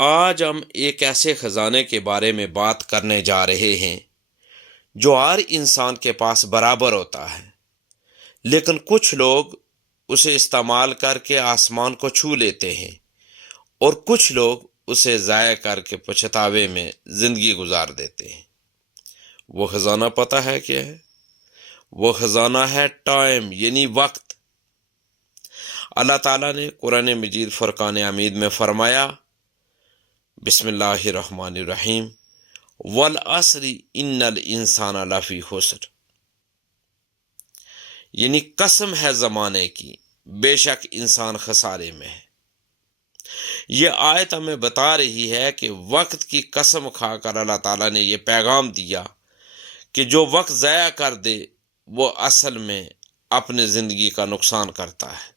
آج ہم ایک ایسے خزانے کے بارے میں بات کرنے جا رہے ہیں جو ہر انسان کے پاس برابر ہوتا ہے، لیکن کچھ لوگ اسے استعمال کر کے آسمان کو چھو لیتے ہیں اور کچھ لوگ اسے ضائع کر کے پچھتاوے میں زندگی گزار دیتے ہیں۔ وہ خزانہ پتہ ہے کیا ہے؟ وہ خزانہ ہے ٹائم، یعنی وقت۔ اللہ تعالیٰ نے قرآن مجید فرقان حمید میں فرمایا، بسم اللہ الرحمن الرحیم، والعصر ان الانسان لفی خسر، یعنی قسم ہے زمانے کی، بے شک انسان خسارے میں ہے۔ یہ آیت ہمیں بتا رہی ہے کہ وقت کی قسم کھا کر اللہ تعالیٰ نے یہ پیغام دیا کہ جو وقت ضائع کر دے وہ اصل میں اپنے زندگی کا نقصان کرتا ہے۔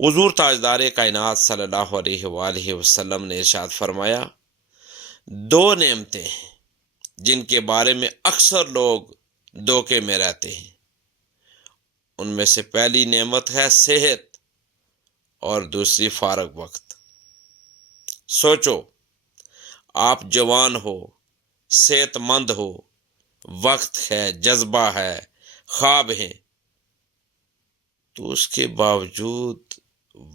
حضور تاجدار کائنات صلی اللہ علیہ وآلہ وسلم نے ارشاد فرمایا، دو نعمتیں ہیں جن کے بارے میں اکثر لوگ دھوکے میں رہتے ہیں۔ ان میں سے پہلی نعمت ہے صحت اور دوسری فارغ وقت۔ سوچو، آپ جوان ہو، صحت مند ہو، وقت ہے، جذبہ ہے، خواب ہیں، تو اس کے باوجود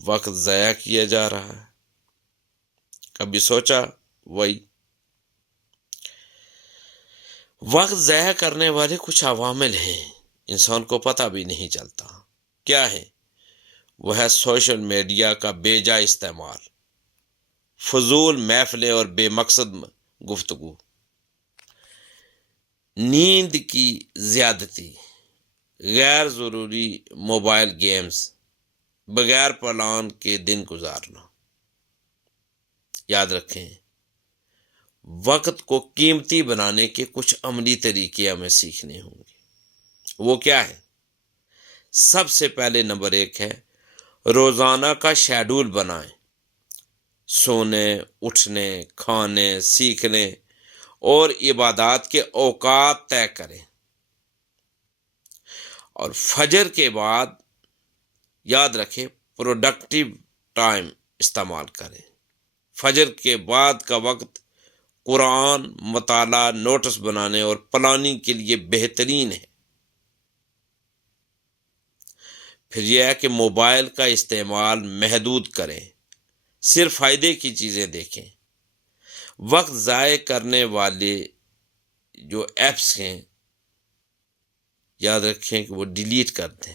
وقت ضائع کیا جا رہا ہے۔ کبھی سوچا؟ وہی وقت ضائع کرنے والے کچھ عوامل ہیں، انسان کو پتہ بھی نہیں چلتا کیا ہے۔ وہ ہے سوشل میڈیا کا بے جا استعمال، فضول محفلیں اور بے مقصد گفتگو، نیند کی زیادتی، غیر ضروری موبائل گیمز، بغیر پلان کے دن گزارنا۔ یاد رکھیں، وقت کو قیمتی بنانے کے کچھ عملی طریقے ہمیں سیکھنے ہوں گے۔ وہ کیا ہے؟ سب سے پہلے نمبر 1 ہے روزانہ کا شیڈول بنائیں۔ سونے، اٹھنے، کھانے، سیکھنے اور عبادات کے اوقات طے کریں، اور فجر کے بعد یاد رکھیں پروڈکٹیو ٹائم استعمال کریں۔ فجر کے بعد کا وقت قرآن، مطالعہ، نوٹس بنانے اور پلاننگ کے لیے بہترین ہے۔ پھر یہ ہے کہ موبائل کا استعمال محدود کریں، صرف فائدے کی چیزیں دیکھیں۔ وقت ضائع کرنے والے جو ایپس ہیں یاد رکھیں کہ وہ ڈیلیٹ کر دیں،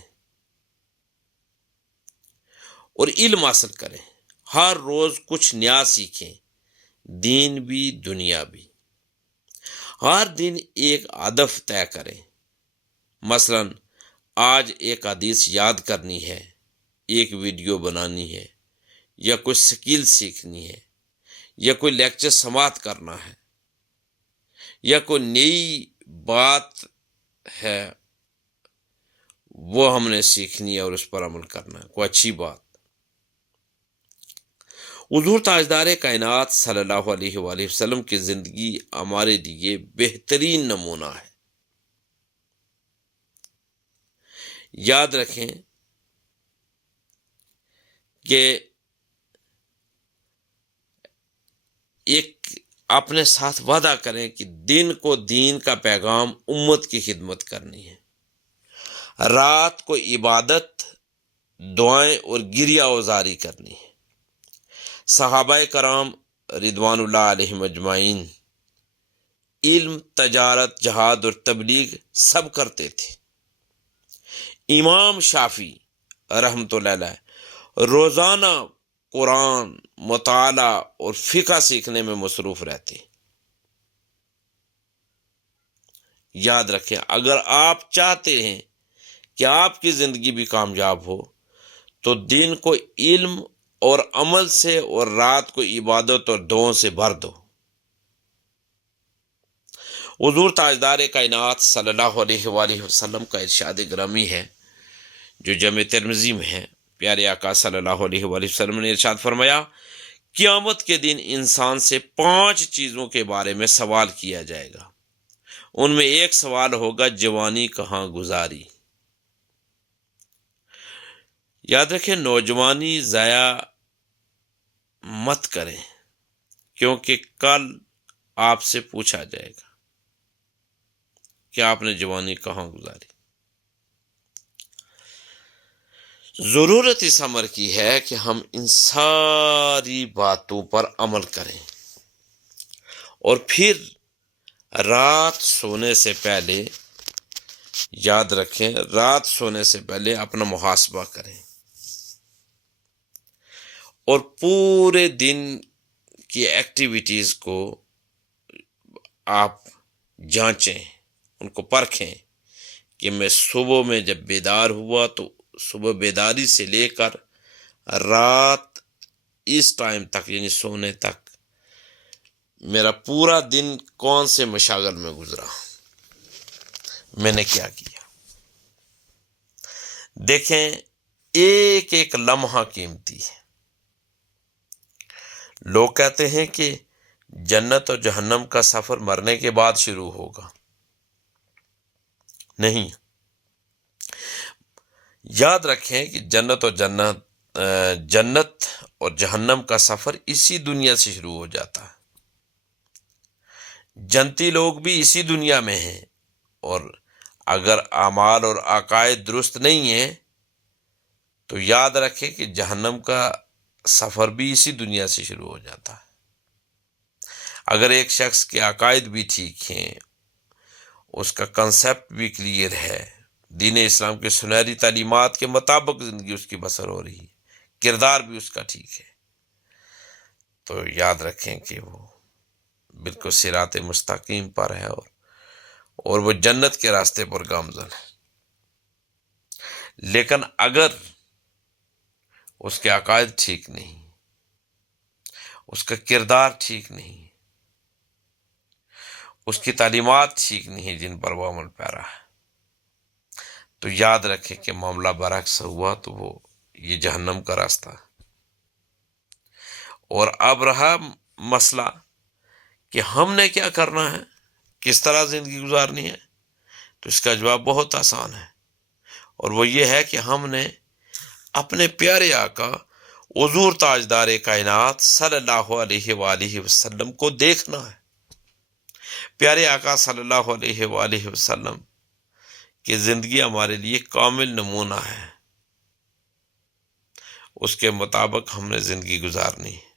اور علم حاصل کریں۔ ہر روز کچھ نیا سیکھیں، دین بھی دنیا بھی۔ ہر دن ایک ہدف طے کریں، مثلا آج ایک حدیث یاد کرنی ہے، ایک ویڈیو بنانی ہے، یا کوئی سکل سیکھنی ہے، یا کوئی لیکچر سماعت کرنا ہے، یا کوئی نئی بات ہے وہ ہم نے سیکھنی ہے اور اس پر عمل کرنا ہے، کوئی اچھی بات۔ حضور تاجدار کائنات صلی اللہ علیہ وآلہ وسلم کی زندگی ہمارے لیے بہترین نمونہ ہے۔ یاد رکھیں کہ ایک اپنے ساتھ وعدہ کریں کہ دن کو دین کا پیغام امت کی خدمت کرنی ہے، رات کو عبادت، دعائیں اور گریہ وزاری کرنی ہے۔ صحابہ کرام رضوان اللہ علیہم اجمعین علم، تجارت، جہاد اور تبلیغ سب کرتے تھے۔ امام شافعی رحمۃ اللہ علیہ روزانہ قرآن، مطالعہ اور فقہ سیکھنے میں مصروف رہتے۔ یاد رکھیں، اگر آپ چاہتے ہیں کہ آپ کی زندگی بھی کامیاب ہو تو دن کو علم اور عمل سے اور رات کو عبادت اور دعاؤں سے بھر دو۔ حضور تاجدار کائنات صلی اللہ علیہ وآلہ وسلم کا ارشاد گرامی ہے جو جامع ترمذی میں ہے۔ پیارے آقا صلی اللہ علیہ وآلہ وسلم نے ارشاد فرمایا، قیامت کے دن انسان سے 5 چیزوں کے بارے میں سوال کیا جائے گا۔ ان میں ایک سوال ہوگا، جوانی کہاں گزاری؟ یاد رکھیں، نوجوانی ضائع مت کریں، کیونکہ کل آپ سے پوچھا جائے گا کہ آپ نے جوانی کہاں گزاری۔ ضرورت اس امر کی ہے کہ ہم ان ساری باتوں پر عمل کریں، اور پھر رات سونے سے پہلے یاد رکھیں، رات سونے سے پہلے اپنا محاسبہ کریں اور پورے دن کی ایکٹیویٹیز کو آپ جانچیں، ان کو پرکھیں کہ میں صبح میں جب بیدار ہوا تو صبح بیداری سے لے کر رات اس ٹائم تک یعنی سونے تک میرا پورا دن کون سے مشاغل میں گزرا، میں نے کیا کیا۔ دیکھیں، ایک ایک لمحہ قیمتی ہے۔ لوگ کہتے ہیں کہ جنت اور جہنم کا سفر مرنے کے بعد شروع ہوگا۔ نہیں، یاد رکھیں کہ جنت اور جہنم کا سفر اسی دنیا سے شروع ہو جاتا ہے۔ جنتی لوگ بھی اسی دنیا میں ہیں، اور اگر اعمال اور عقائد درست نہیں ہیں تو یاد رکھیں کہ جہنم کا سفر بھی اسی دنیا سے شروع ہو جاتا ہے۔ اگر ایک شخص کے عقائد بھی ٹھیک ہیں، اس کا کنسیپٹ بھی کلیئر ہے، دین اسلام کے سنہری تعلیمات کے مطابق زندگی اس کی بسر ہو رہی ہے، کردار بھی اس کا ٹھیک ہے، تو یاد رکھیں کہ وہ بالکل صراط مستقیم پر ہے اور وہ جنت کے راستے پر گامزن ہے۔ لیکن اگر اس کے عقائد ٹھیک نہیں، اس کا کردار ٹھیک نہیں، اس کی تعلیمات ٹھیک نہیں جن پر وہ عمل پیرا ہے، تو یاد رکھیں کہ معاملہ برعکس ہوا تو وہ یہ جہنم کا راستہ ہے۔ اور اب رہا مسئلہ کہ ہم نے کیا کرنا ہے، کس طرح زندگی گزارنی ہے، تو اس کا جواب بہت آسان ہے، اور وہ یہ ہے کہ ہم نے اپنے پیارے آقا حضور تاجدار کائنات صلی اللہ علیہ وآلہ وسلم کو دیکھنا ہے۔ پیارے آقا صلی اللہ علیہ وآلہ وسلم کی زندگی ہمارے لیے کامل نمونہ ہے، اس کے مطابق ہم نے زندگی گزارنی ہے،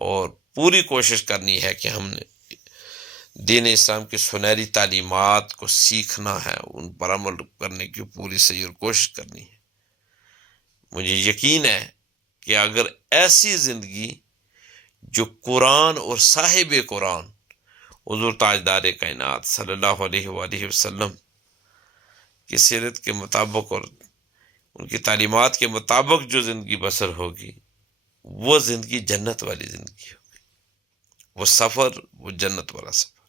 اور پوری کوشش کرنی ہے کہ ہم نے دین اسلام کی سنہری تعلیمات کو سیکھنا ہے، ان پر عمل کرنے کی پوری صحیح اور کوشش کرنی ہے۔ مجھے یقین ہے کہ اگر ایسی زندگی جو قرآن اور صاحب قرآن حضور تاجدار کائنات صلی اللہ علیہ وآلہ وسلم کی سیرت کے مطابق اور ان کی تعلیمات کے مطابق جو زندگی بسر ہوگی، وہ زندگی جنت والی زندگی ہوگی، وہ سفر وہ جنت والا سفر۔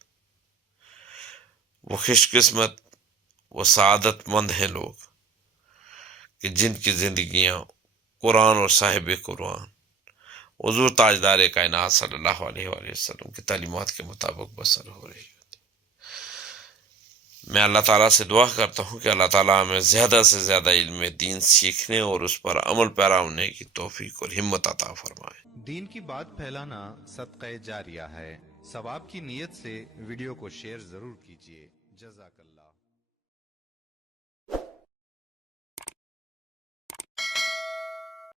وہ خوش قسمت، وہ سعادت مند ہیں لوگ کہ جن کی زندگیاں قرآن اور صاحب قرآن حضور تاجدار کائنات صلی اللہ علیہ وآلہ وسلم کی تعلیمات کے مطابق بسر ہو رہی ہوتی۔ میں اللہ تعالیٰ سے دعا کرتا ہوں کہ اللہ تعالیٰ ہمیں زیادہ سے زیادہ علم دین سیکھنے اور اس پر عمل پیرا ہونے کی توفیق اور ہمت عطا فرمائے۔ دین کی بات پھیلانا صدقہ جاریہ ہے، ثواب کی نیت سے ویڈیو کو شیئر ضرور کیجیے۔ جزاک اللہ۔